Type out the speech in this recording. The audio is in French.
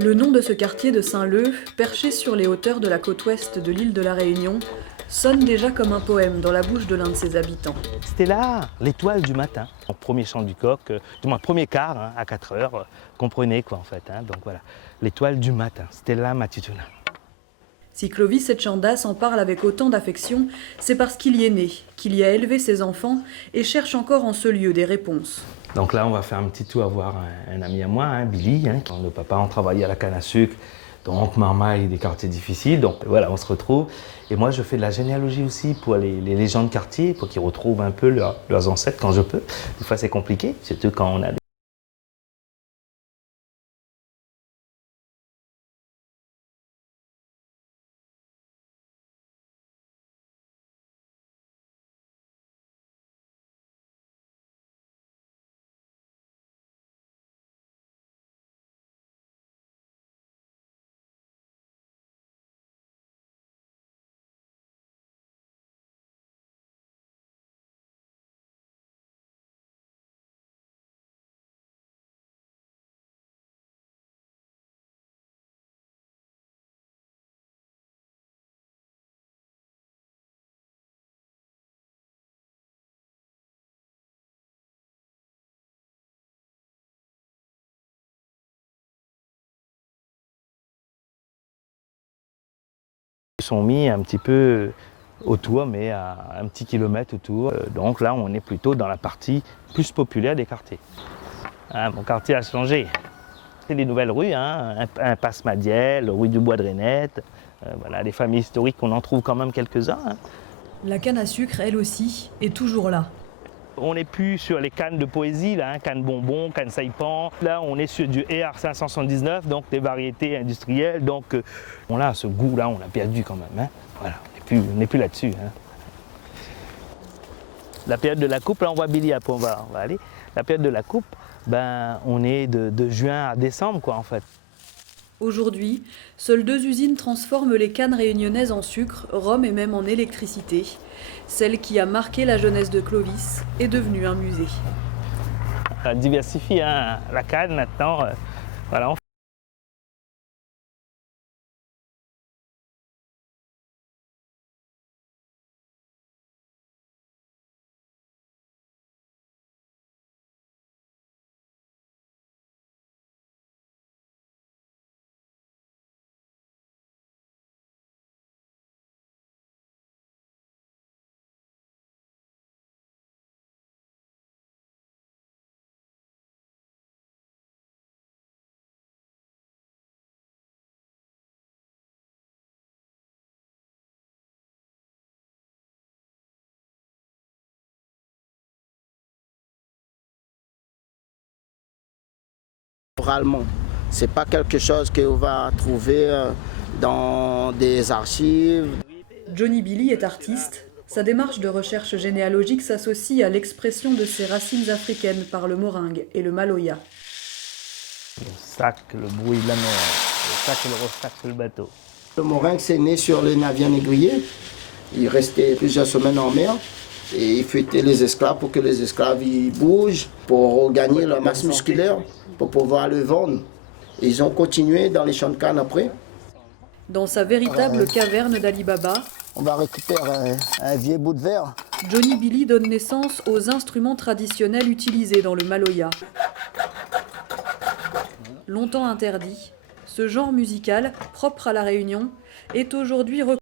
Le nom de ce quartier de Saint-Leu, perché sur les hauteurs de la côte ouest de l'île de la Réunion, sonne déjà comme un poème dans la bouche de l'un de ses habitants. C'était là l'étoile du matin. Mon premier chant du coq, du moins premier quart, à 4 heures, comprenez quoi en fait. Donc voilà, l'étoile du matin, c'était là Matituna. Si Clovis Etchanda s'en parle avec autant d'affection, c'est parce qu'il y est né, qu'il y a élevé ses enfants et cherche encore en ce lieu des réponses. Donc là, on va faire un petit tour à voir un ami à moi, Billy. Le papa, on travaillait à la canne à sucre, donc Marmaille, des quartiers difficiles. Donc voilà, on se retrouve. Et moi, je fais de la généalogie aussi pour les légendes de quartier, pour qu'ils retrouvent un peu leurs ancêtres quand je peux. Des fois, c'est compliqué, surtout quand on a des... Ils sont mis un petit peu autour, mais à un petit kilomètre autour. Donc là, on est plutôt dans la partie plus populaire des quartiers. Mon quartier a changé. C'est des nouvelles rues, Impasse Madiel, rue du Bois de Renette. Voilà, des familles historiques, on en trouve quand même quelques-uns. La canne à sucre, elle aussi, est toujours là. On n'est plus sur les cannes de poésie, là, canne bonbon, canne saipan. Là, on est sur du ER 579, donc des variétés industrielles. Donc, on a ce goût-là, on l'a perdu quand même. Voilà, on n'est plus là-dessus. La période de la coupe, là, on voit Billy, après on va aller. La période de la coupe, on est de juin à décembre, quoi, en fait. Aujourd'hui, seules 2 usines transforment les cannes réunionnaises en sucre, rhum et même en électricité. Celle qui a marqué la jeunesse de Clovis est devenue un musée. On diversifie la canne maintenant. Voilà, Oralement, c'est pas quelque chose qu'on va trouver dans des archives. Johnny Billy est artiste. Sa démarche de recherche généalogique s'associe à l'expression de ses racines africaines par le moringue et le maloya. le sac, le bruit de la mer, le sac et le ressac sur le bateau. Le moringue, c'est né sur les navires négriers. Il restait plusieurs semaines en mer et il fouettait les esclaves pour que les esclaves ils bougent, pour regagner leur masse musculaire, pour pouvoir le vendre. Et ils ont continué dans les champs de canne après. Dans sa véritable caverne d'Ali Baba, On va récupérer un vieux bout de verre. Johnny Billy donne naissance aux instruments traditionnels utilisés dans le maloya. Longtemps interdit, ce genre musical, propre à la Réunion, est aujourd'hui reconnu